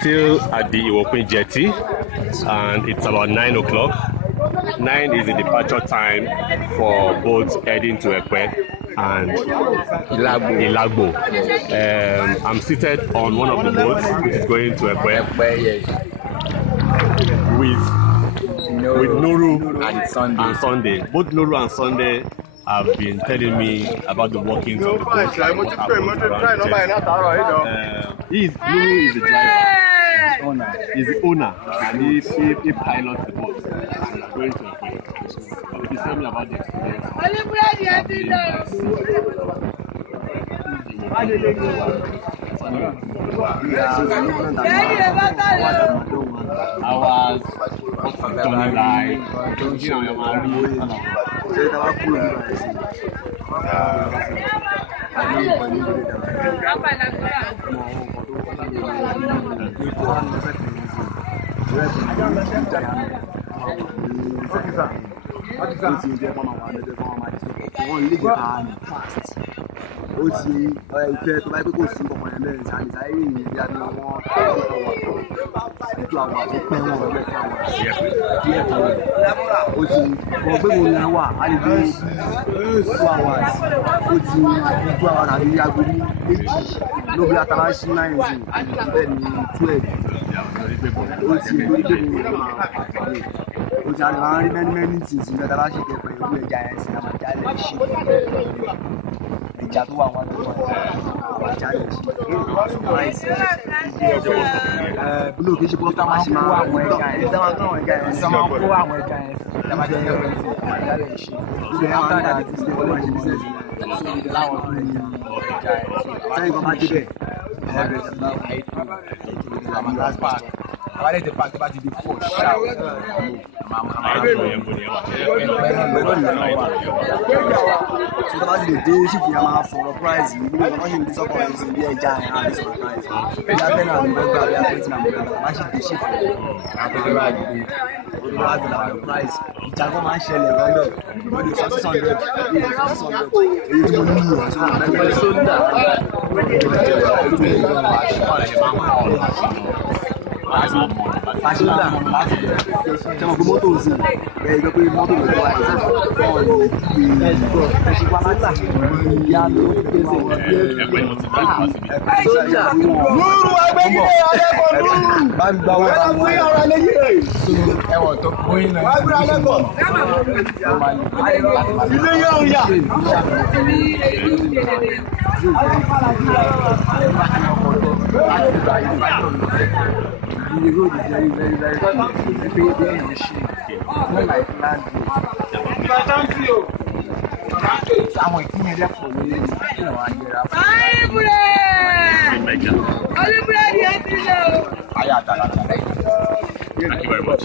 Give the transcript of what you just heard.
Still at the Iwopin Jetty, and it's about 9 o'clock. 9 is the departure time for boats heading to Ekpe and Ilagbo. I'm seated on one of the boats which is going to Ekpe with Nuru and Sunday. Both Nuru and Sunday have been telling me about the workings of the boat. Nuru is the driver. He's the owner, and he pilots the boat. And we're going to Ekpe. If you tell me about the experience. Hours, the road is very, very, very good. Not like land road. Àwọn ìpínlẹ̀ ẹ̀dẹ́kọ̀ọ́ ló lé ní àwọn àgbẹ̀rẹ̀ àpò. Thank you very much.